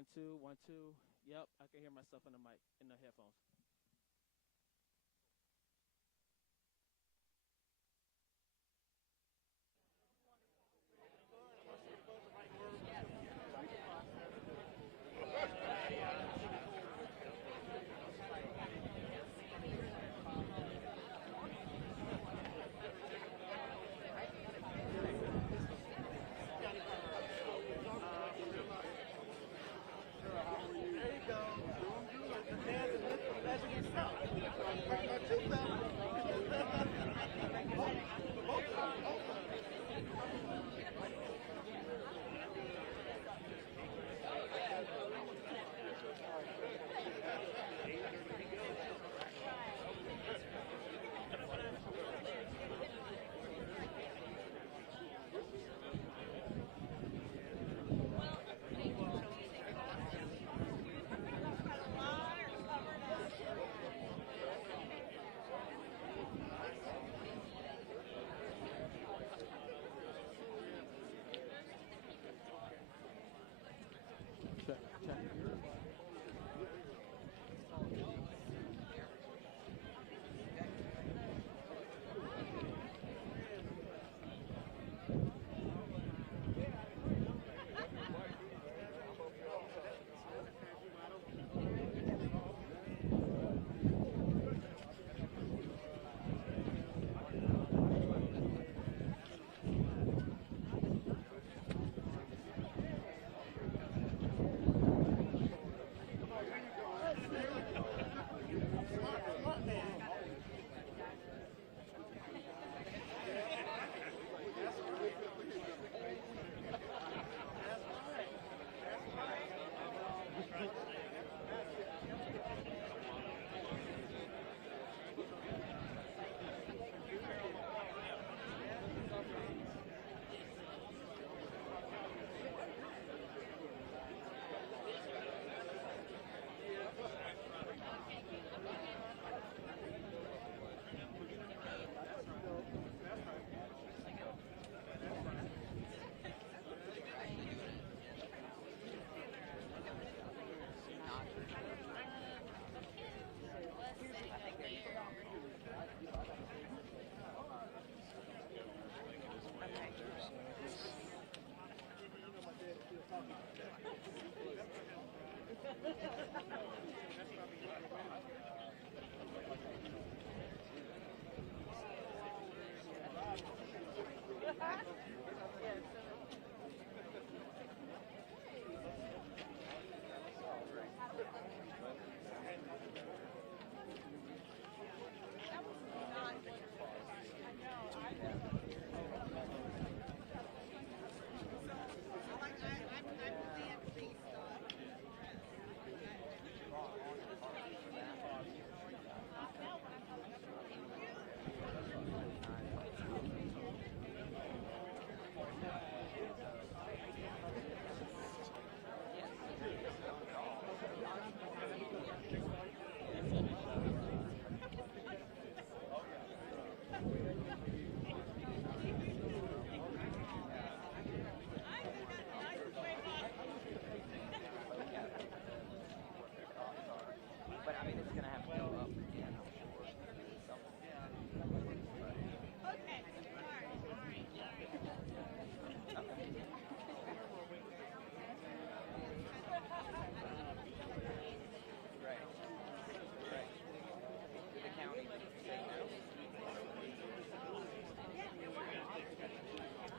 1 2 1 2. Yep, I can hear myself in the mic in the headphones.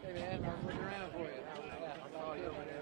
Hey man, I was looking around for you. I saw you over there.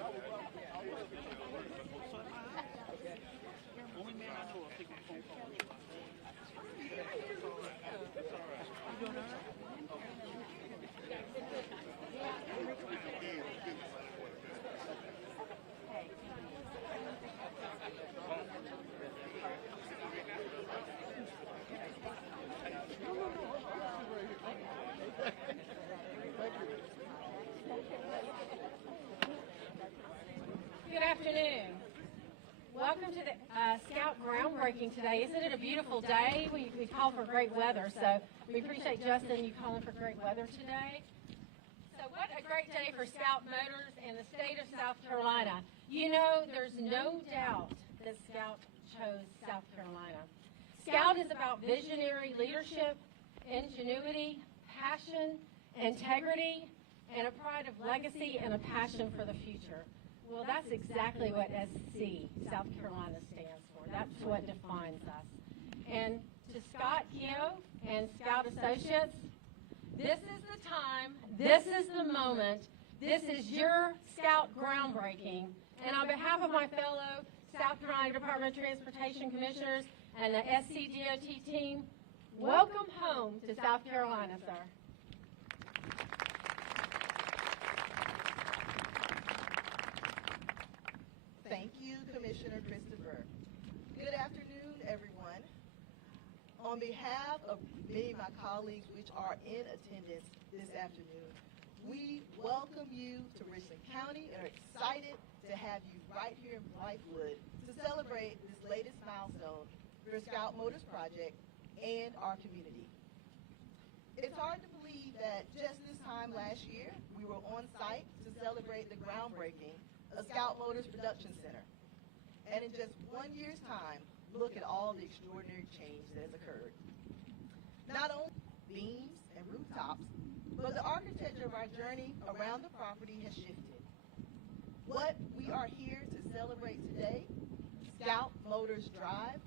Only man I know will take my phone call. Good afternoon. Welcome to the Scout groundbreaking today. Isn't it a beautiful day? We call for great weather, so we appreciate Justin you calling for great weather today. So what a great day for Scout Motors and the state of South Carolina. You know, there's no doubt that Scout chose South Carolina. Scout is about visionary leadership, ingenuity, passion, integrity, and a pride of legacy and a passion for the future. Well, that's exactly what SC, South Carolina, stands for. That's what defines us. And to Scott Keogh and Scout Associates, this is the time, this is the moment, this is your Scout groundbreaking. And on behalf of my fellow South Carolina Department of Transportation Commissioners and the SCDOT team, welcome home to South Carolina, sir. Thank you, Commissioner Christopher. Good afternoon, everyone. On behalf of many of my colleagues which are in attendance this afternoon, we welcome you to Richland County and are excited to have you right here in Blythewood to celebrate this latest milestone for Scout Motors Project and our community. It's hard to believe that just this time last year, we were on site to celebrate the groundbreaking of Scout Motors Production Center. And in just 1 year's time, look at all the extraordinary change that has occurred. Not only beams and rooftops, but the architecture of our journey around the property has shifted. What we are here to celebrate today, Scout Motors Drive,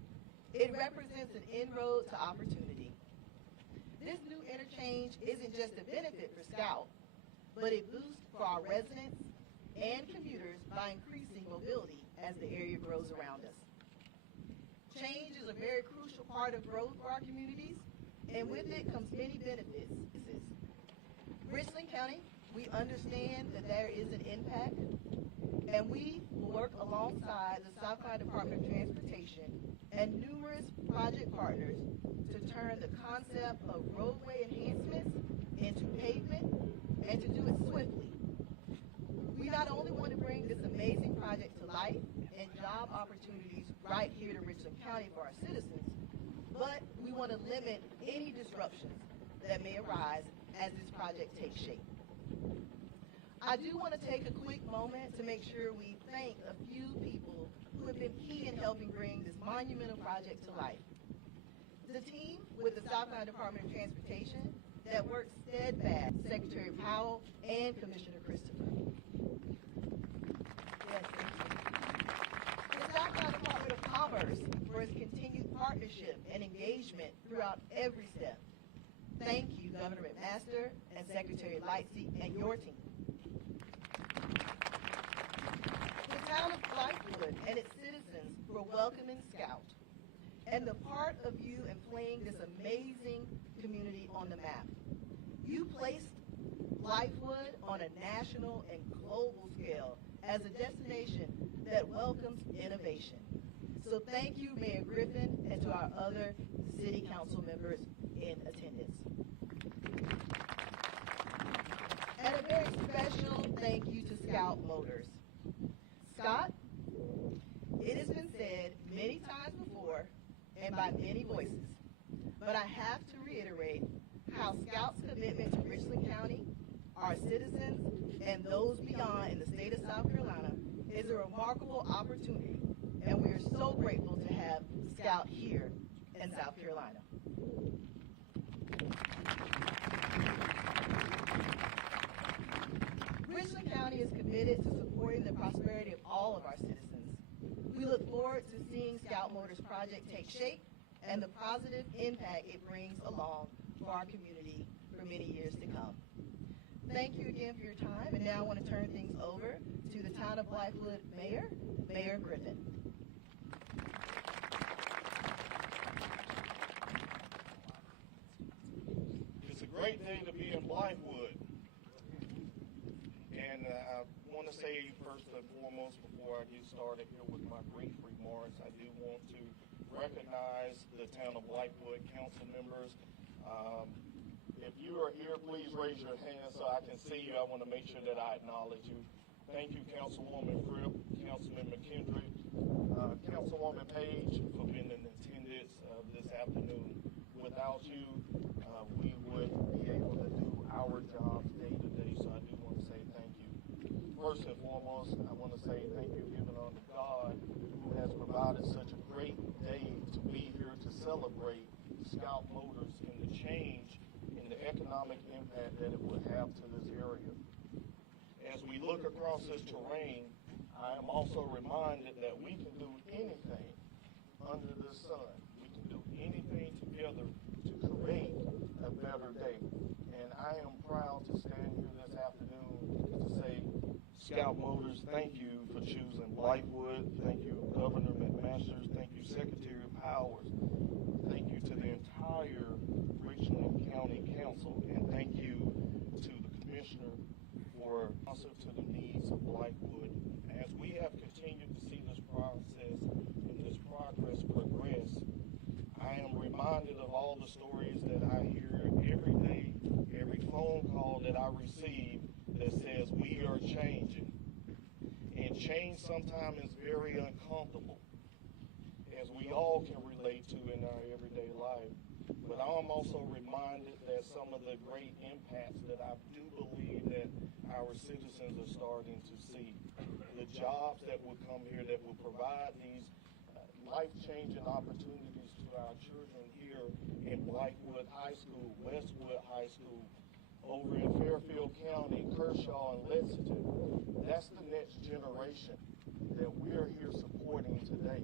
it represents an inroad to opportunity. This new interchange isn't just a benefit for Scout, but a boost for our residents and commuters by increasing mobility as the area grows around us. Change is a very crucial part of growth for our communities, and with it comes many benefits. Richland County, we understand that there is an impact, and we will work alongside the South Carolina Department of Transportation and numerous project partners to turn the concept of roadway enhancements into pavement and to do it swiftly. We not only want to bring this amazing project to life and job opportunities right here to Richland County for our citizens, but we want to limit any disruptions that may arise as this project takes shape. I do want to take a quick moment to make sure we thank a few people who have been key in helping bring this monumental project to life. The team with the South Carolina Department of Transportation that worked steadfast, Secretary Powell and Commissioner Christopher. Yes, thank you. The South Carolina Department of Commerce for its continued partnership and engagement throughout every step. Thank you, Governor McMaster and Secretary Lightsey and your team. The town of Blythewood and its citizens for welcoming Scout, and the part of you in playing this amazing community on the map. You placed Blythewood on a national and global scale as a destination that welcomes innovation. So thank you, Mayor Griffin, and to our other city council members in attendance. And a very special thank you to Scout Motors. Scott, it has been said many times before and by many voices, but I have to reiterate how Scout's commitment to Richland County, our citizens, and those beyond in the state of South Carolina is a remarkable opportunity, and we are so grateful to have Scout here in South Carolina. Richland County is committed to supporting the prosperity of all of our citizens. We look forward to seeing Scout Motors project take shape and the positive impact it brings along for our community for many years to come. Thank you again for your time, and now I want to turn things over to the Town of Blythewood Mayor, Mayor Griffin. It's a great day to be in Blythewood. And I want to say first and foremost, before I get started here with my brief remarks, I do want to recognize the Town of Blythewood council members. If you are here, please raise your hand so I can see you. I want to make sure that I acknowledge you. Thank you, Councilwoman Fripp, Councilman McKendrick, Councilwoman Page, for being in attendance this afternoon. Without you, we wouldn't be able to do our jobs day to day, so I do want to say thank you. First and foremost, I want to say thank you given unto God, who has provided such a great day to be here to celebrate Scout Motors and the change in the economic impact that it would have to this area. As we look across this terrain, I am also reminded that we can do anything under the sun. We can do anything together to create a better day. And I am proud to stand here this afternoon to say, Scout Motors, thank you for choosing Blythewood. Thank you, Governor McMasters. Thank you, Secretary Powers. Thank you to the entire Richland County Council. And thank you to the Commissioner for responsive to the needs of Blythewood. As we have continued to see this process and this progress progress, I am reminded of all the stories that I hear every day, every phone call that I receive that says we are changing. And change sometimes is very uncomfortable, as we all can relate to in our everyday life. But I'm also reminded that some of the great impacts that I do believe that our citizens are starting to see, the jobs that will come here that will provide these life-changing opportunities to our children here in Blythewood High School, Westwood High School, over in Fairfield County, Kershaw, and Lexington. That's the next generation that we're here supporting today.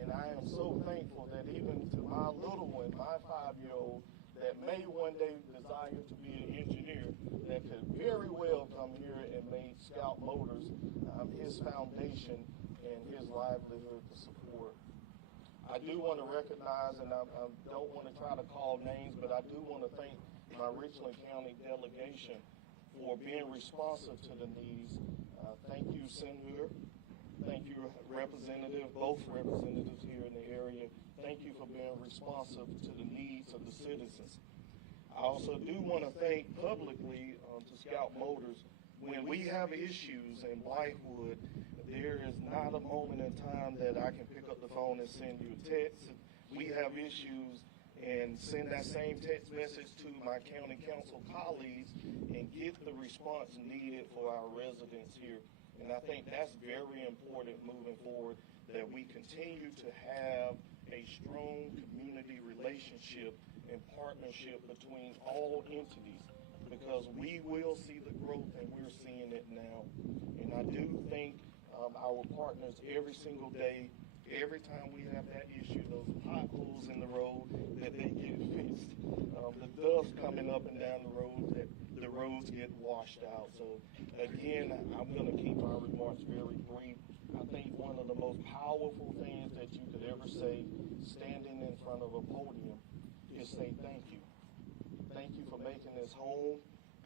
And I am so thankful that even to my little one, my 5-year-old, that may one day desire to be an engineer, that could very well come here and make Scout Motors his foundation and his livelihood to support. I do want to recognize, and I don't want to try to call names, but I do want to thank my Richland County delegation for being responsive to the needs. Thank you, Senator. Thank you, Representative, both representatives here in the area. Thank you for being responsive to the needs of the citizens. I also do want to thank publicly to Scout Motors. When we have issues in Blythewood, there is not a moment in time that I can pick up the phone and send you a text. We have issues and send that same text message to my county council colleagues and get the response needed for our residents here. And I think that's very important moving forward, that we continue to have a strong community relationship and partnership between all entities, because we will see the growth, and we're seeing it now. And I do think our partners every single day, every time we have that issue, those potholes in the road, that they get fixed. The dust coming up and down the road, that the roads get washed out. So again, I'm going to keep my remarks very brief. I think one of the most powerful things that you could ever say, standing in front of a podium, is say thank you. Thank you for making this home.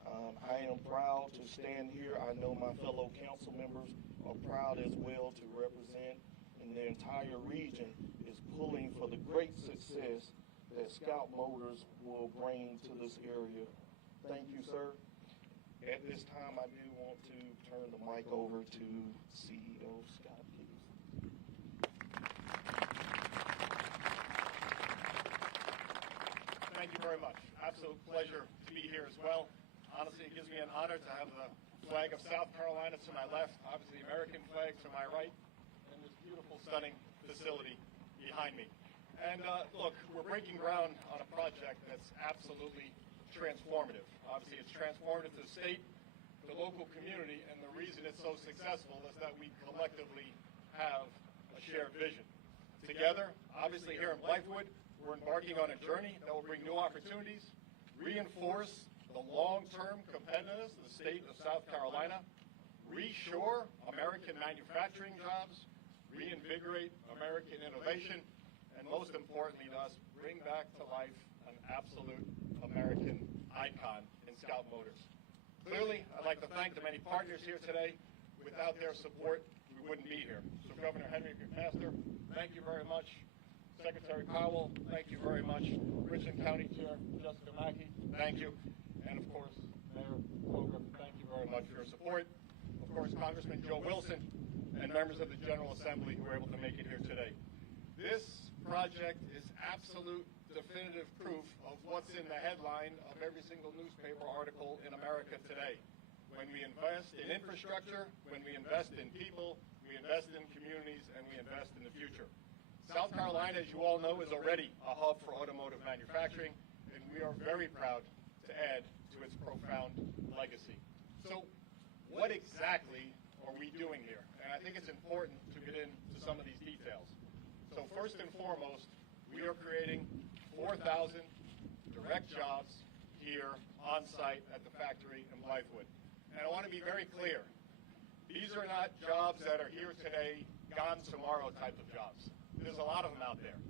I am proud to stand here. I know my fellow council members are proud as well to represent, and the entire region is pulling for the great success that Scout Motors will bring to this area. Thank you, sir. At this time, I do want to turn the mic over to CEO Scott, please. Thank you very much. Absolute pleasure to be here as well. Honestly, it gives me an honor to have the flag of South Carolina to my left, obviously the American flag to my right, and this beautiful, stunning facility behind me. And look, we're breaking ground on a project that's absolutely transformative. Obviously, it's transformative to the state, the local community, and the reason it's so successful is that we collectively have a shared vision. Together, obviously here in Blythewood, we're embarking on a journey that will bring new opportunities, reinforce the long-term competitiveness of the state of South Carolina, reshore American manufacturing jobs, reinvigorate American innovation, and most importantly to us, bring back to life an absolute American icon in Scout Motors. Clearly, I'd like to thank the many partners here today. Without their support, we wouldn't be here. So Governor Henry McMaster, thank you very much. Secretary Powell, thank you very much. Richland County Chair Jessica Mackey, thank you. And of course, Mayor Colgrove, thank you very much for your support. Of course, Congressman Joe Wilson and members of the General Assembly who were able to make it here today. This project is absolute definitive proof of what's in the headline of every single newspaper article in America today. When we invest in infrastructure, when we invest in people, we invest in communities, and we invest in the future. South Carolina, as you all know, is already a hub for automotive manufacturing, and we are very proud to add to its profound legacy. So what exactly are we doing here? And I think it's important to get into some of these details. So first and foremost, we are creating 4,000 direct jobs here on site at the factory in Blythewood. And I want to be very clear. These are not jobs that are here today, gone tomorrow type of jobs. There's a lot of them out there.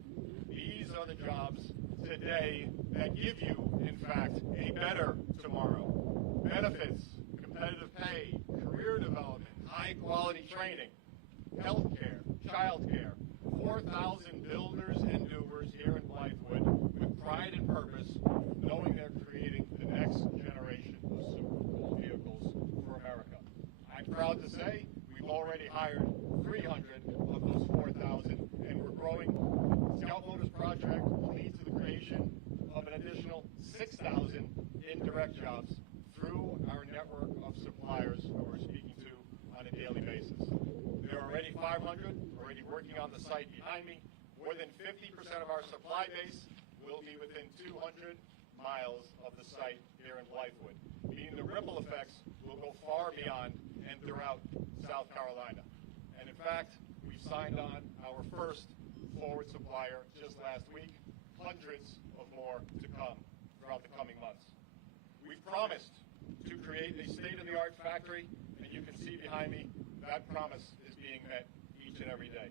These are the jobs today that give you, in fact, a better tomorrow. Benefits, competitive pay, career development, high-quality training, health care, child care. 4,000 builders and doers here in Blythewood with pride and purpose, knowing they're creating the next generation of super cool vehicles for America. I'm proud to say we've already hired 300 of those 4,000, and we're growing. Scout Motors Project will lead to the creation of an additional 6,000 indirect jobs through our network of suppliers who we're speaking to on a daily basis. There are already 500 already working on the site behind me. More than 50% of our supply base will be within 200 miles of the site here in Blythewood, meaning the ripple effects will go far beyond and throughout South Carolina. And in fact, we signed on our first forward supplier just last week, hundreds of more to come throughout the coming months. We've promised to create a state-of-the-art factory, and you can see behind me that promise is being met each and every day.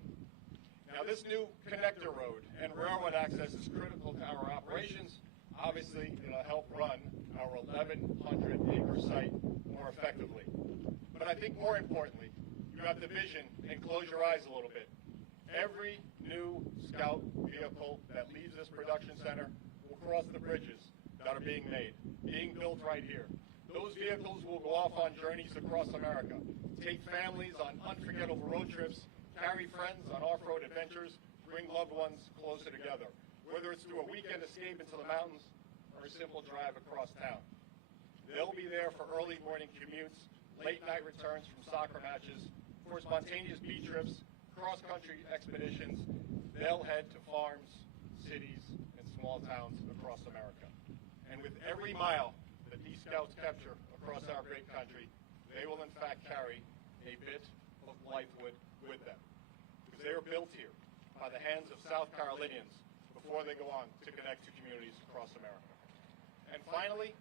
Now, this new connector road and railroad access is critical to our operations. Obviously, it'll help run our 1,100-acre site more effectively. But I think more importantly, you have the vision, and close your eyes a little bit. Every new Scout vehicle that leaves this production center will cross the bridges that are being made, being built right here. Those vehicles will go off on journeys across America, take families on unforgettable road trips, carry friends on off-road adventures, bring loved ones closer together, whether it's through a weekend escape into the mountains or a simple drive across town. They'll be there for early morning commutes, late night returns from soccer matches, for spontaneous beach trips, cross-country expeditions. They'll head to farms, cities, and small towns across America. And with every mile that these Scouts capture across our great country, they will in fact carry a bit of Blythewood with them. Because they were built here by the hands of South Carolinians before they go on to connect to communities across America. And finally,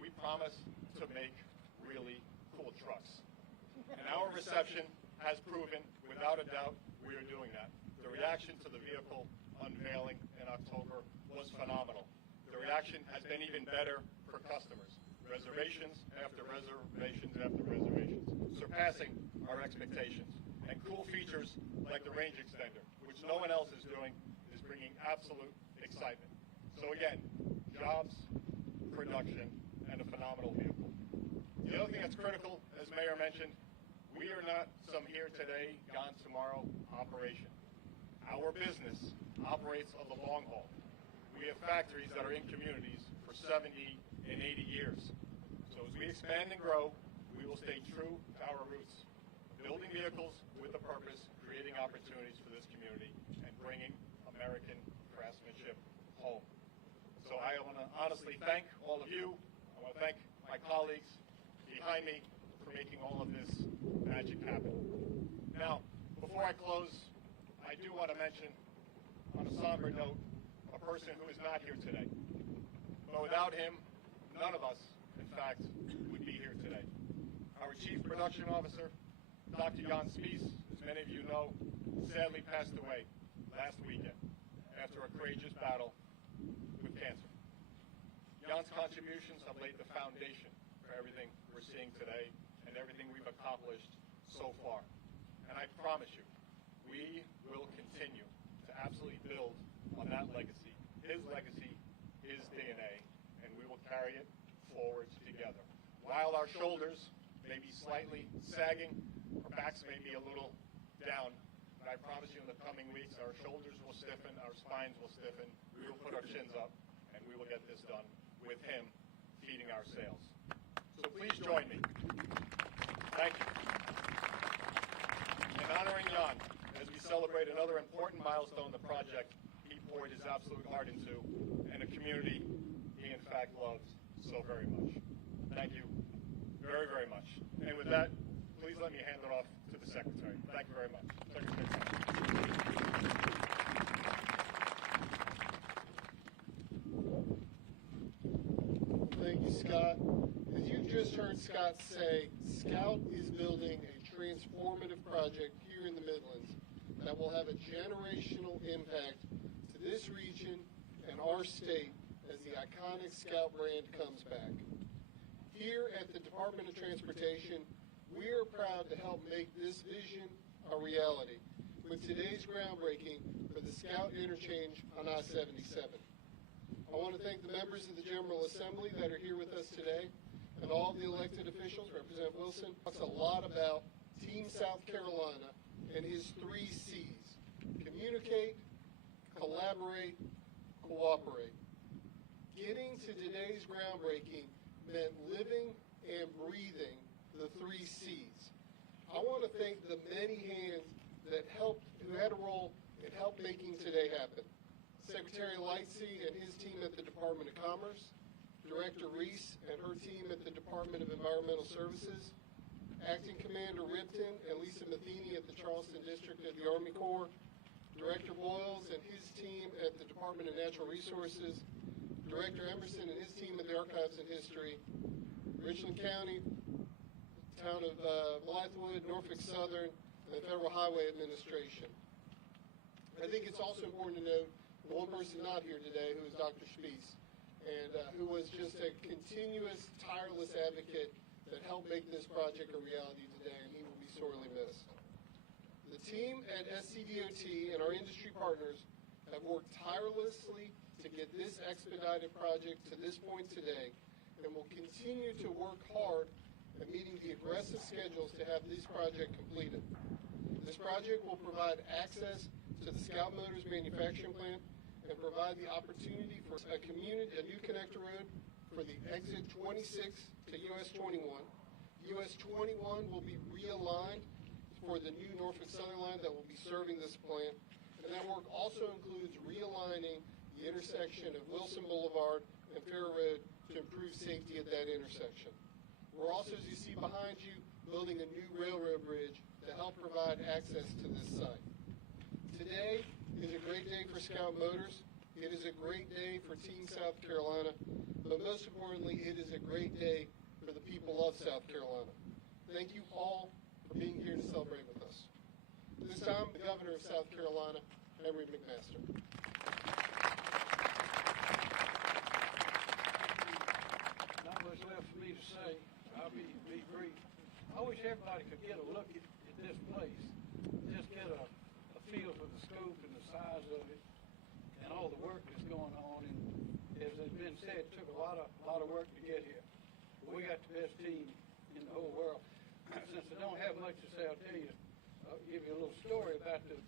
we promise to make really cool trucks. And our reception has proven, without a doubt, we are doing that. The reaction to the vehicle unveiling in October was phenomenal. The reaction has been even better for customers. Reservations after reservations after reservations, surpassing our expectations. And cool features like the range extender, which no one else is doing, is bringing absolute excitement. So again, jobs, production, and a phenomenal vehicle. The other thing that's critical, as Mayor mentioned, we are not some here today, gone tomorrow operation. Our business operates on the long haul. We have factories that are in communities for 70 and 80 years. So as we expand and grow, we will stay true to our roots, building vehicles with a purpose, creating opportunities for this community, and bringing American craftsmanship home. So I want to honestly thank all of you. I want to thank my colleagues behind me for making all of this magic happen. Now, before I close, I do want to mention, on a somber note, a person who is not here today. But without him, none of us, in fact, would be here today. Our Chief Production Officer, Dr. Jan Spies, as many of you know, sadly passed away last weekend after a courageous battle with cancer. Jan's contributions have laid the foundation for everything we're seeing today and everything we've accomplished so far. And I promise you, we will continue to absolutely build on that legacy, his legacy, his DNA, and we will carry it forward together. While our shoulders may be slightly sagging, our backs may be a little down, but I promise you in the coming weeks, our shoulders will stiffen, our spines will stiffen, we will put our chins up, and we will get this done with him feeding our sails. So please join me. Thank you. In honoring Jan, as we celebrate another important milestone in the project he poured his absolute heart into, and a community he in fact loves so very much. Thank you very, very much. And with that, please let me hand it off to the Secretary. Thank you very much. Secretary. Thank you, Scott. As you've just heard Scott say, Scout is building a transformative project here in the Midlands that will have a generational impact to this region and our state as the iconic Scout brand comes back. Here at the Department of Transportation, we are proud to help make this vision a reality with today's groundbreaking for the Scout Interchange on I-77. I want to thank the members of the General Assembly that are here with us today and all of the elected officials. Representative Wilson talks a lot about Team South Carolina and his 3 C's: communicate, collaborate, cooperate. Getting to today's groundbreaking meant living and breathing the 3 C's. I want to thank the many hands that who had a role in help making today happen. Secretary Lightsey and his team at the Department of Commerce, Director Reese and her team at the Department of Environmental Services, Acting Commander Ripton and Lisa Matheny at the Charleston District of the Army Corps, Director Boyles and his team at the Department of Natural Resources, Director Emerson and his team at the Archives and History, Richland County, the town of Blythewood, Norfolk Southern, and the Federal Highway Administration. I think it's also important to note the one person not here today, who is Dr. Spies, and who was just a continuous, tireless advocate that helped make this project a reality today, and he will be sorely missed. The team at SCDOT and our industry partners have worked tirelessly to get this expedited project to this point today, and will continue to work hard at meeting the aggressive schedules to have this project completed. This project will provide access to the Scout Motors manufacturing plant and provide the opportunity for a new connector road for the exit 26 to US 21. US 21 will be realigned for the new Norfolk Southern line that will be serving this plant, and that work also includes realigning the intersection of Wilson Boulevard and Fair Road to improve safety at that intersection. We're also, as you see behind you, building a new railroad bridge to help provide access to this site. Today is a great day for Scout Motors. It is a great day for Team South Carolina, but most importantly, it is a great day for the people of South Carolina. Thank you all for being here to celebrate with us. At this time, the Governor of South Carolina, Henry McMaster. Not much left for me to say. I'll be brief. I wish everybody could get a look at this place, just get a feel for the scope and the size of it, and all the work that's going on. And as has been said, it took a lot of work to get here. But we got the best team in the whole world. Since I don't have much to say, I'll tell you, I'll give you a little story about the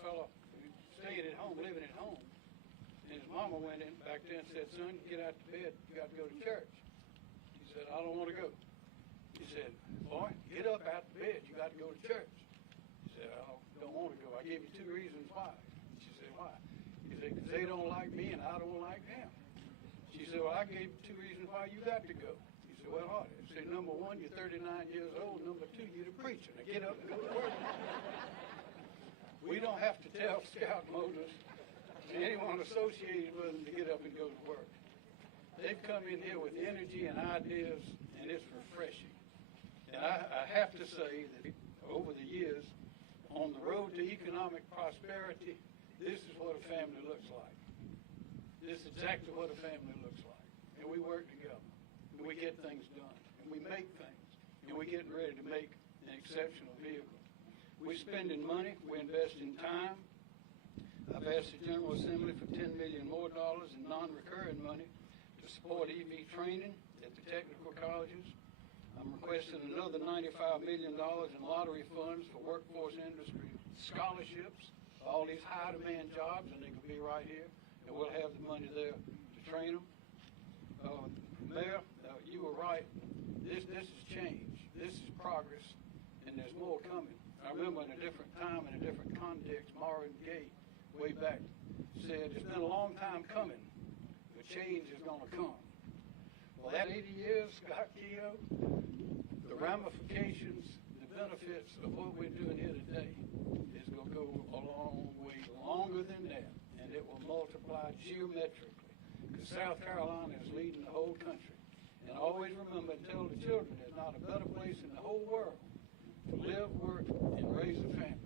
fellow who stayed at home, living at home. And his mama went in back there and said, "Son, get out of bed. You got to go to church." He said, "I don't want to go." He said, "Boy, get up out of bed. You got to go to church." He said, "I don't want to go. I gave you 2 reasons why." She said, "Why?" He said, "Because they don't like me and I don't like them." She said, "Well, I gave you 2 reasons why you got to go." He said, "Well, all right." He said, "Number 1, you're 39 years old. Number 2, you're the preacher. Now get up and go to work." We don't have to tell Scout Motors and anyone associated with them to get up and go to work. They've come in here with energy and ideas, and it's refreshing. And I have to say that over the years, on the road to economic prosperity, this is what a family looks like. This is exactly what a family looks like. And we work together, and we get things done, and we make things, and we're getting ready to make an exceptional vehicle. We're spending money, we're investing time. I've asked the General Assembly for $10 million more in non-recurring money to support EV training at the technical colleges. I'm requesting another $95 million in lottery funds for workforce industry scholarships for all these high-demand jobs, and they can be right here, and we'll have the money there to train them. Mayor, you were right. This is change. This is progress, and there's more coming. I remember in a different time, in a different context, Marvin Gaye, way back, said, it's been a long time coming, but change is going to come. Well, that 80 years, Scott Keogh, the ramifications, the benefits of what we're doing here today is going to go a long way longer than that, and it will multiply geometrically, because South Carolina is leading the whole country. And always remember and tell the children there's not a better place in the whole world to live, work, and raise a family